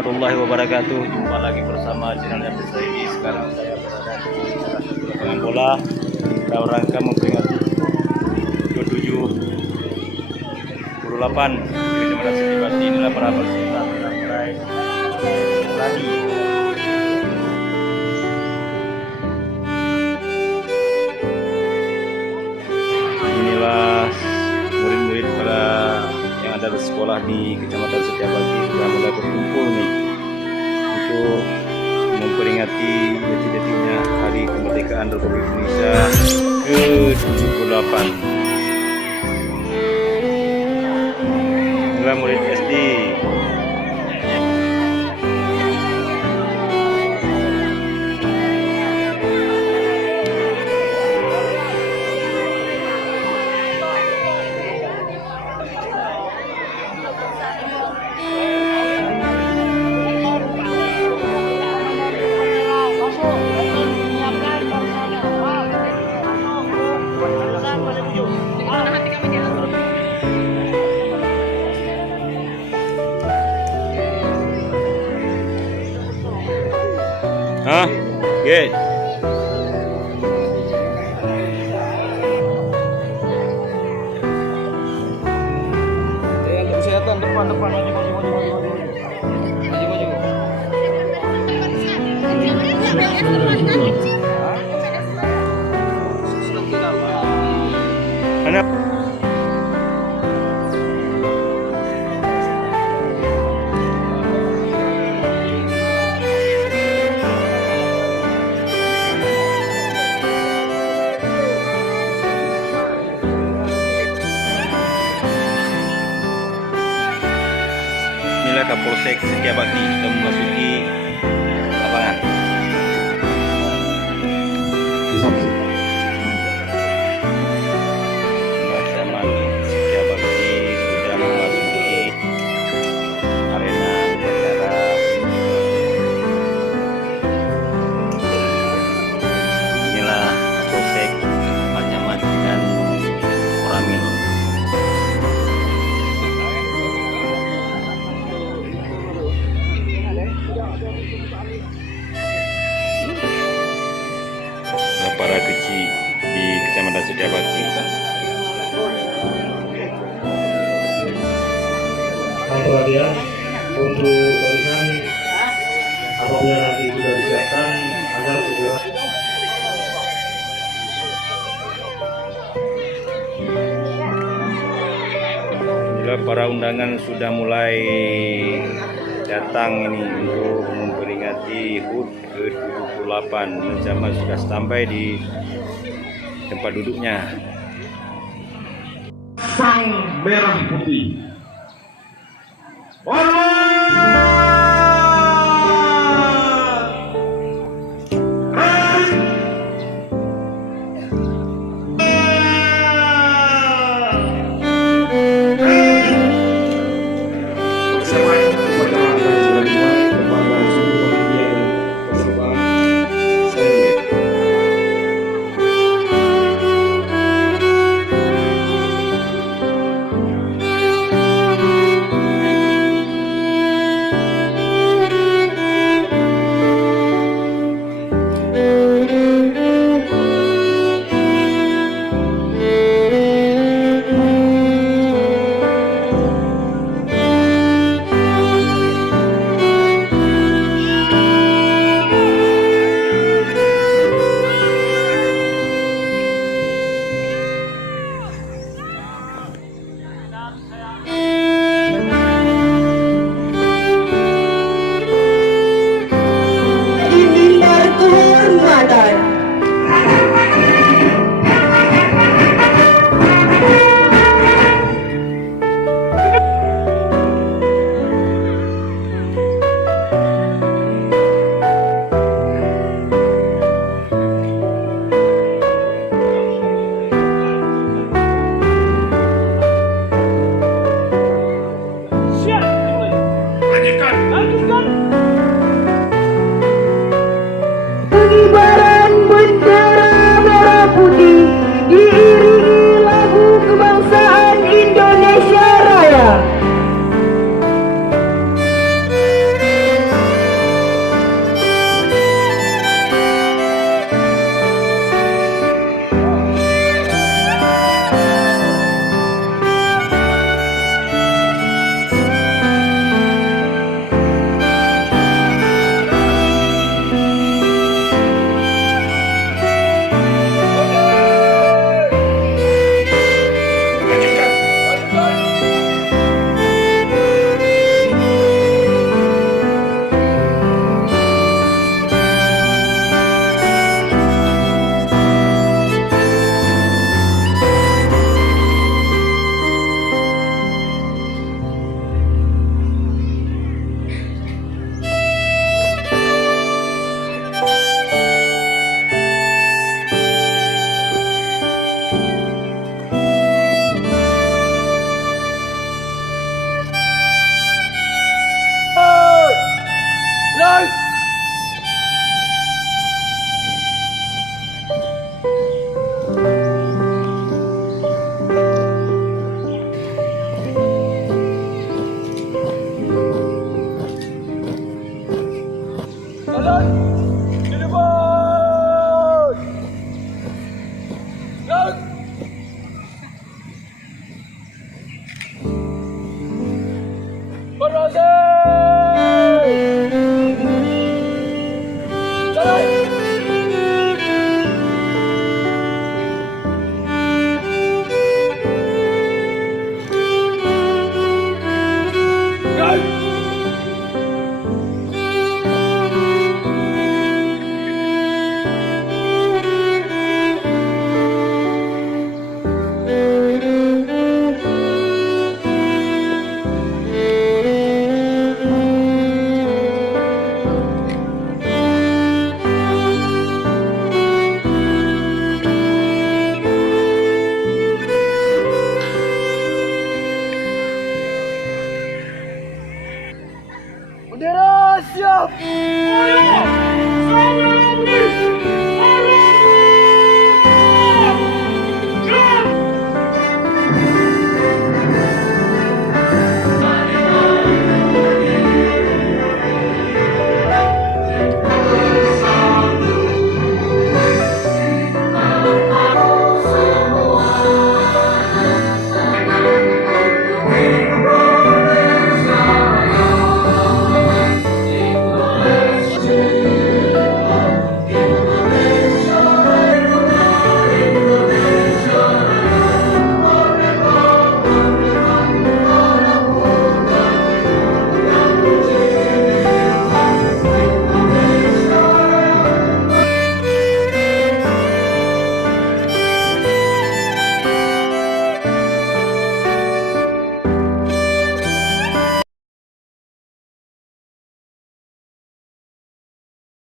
warahmatullahi wabarakatuh. Jumpa lagi bersama channel Abdul Saidi. Sekarang saya berada di salah satu lapangan bola dalam rangka memperingati 27/8 di Kecamatan Setibati. Inilah para peserta mulai lagi. Inilah murid-murid pada yang ada di sekolah di Kecamatan Setibati sudah mulai berkumpul nih untuk memperingati detik-detiknya Hari Kemerdekaan Republik Indonesia ke-78. Inilah murid SD. Hah? Oke. Kesehatan depan maju. Anak inilah Kapolsek Setiabakti sudah memasuki lapangan. Bersama Setiabakti sudah memasuki arena upacara. Inilah Kapolsek Anyaman dan Koramil. Para kecil di Kecamatan Setiabakti. Perhatian untuk barisan apabila nanti sudah disiapkan agar segera. Inilah para undangan sudah mulai datang ini untuk memperingati HUT ke-78. Zaman sudah sampai di tempat duduknya. Sang merah putih. Allah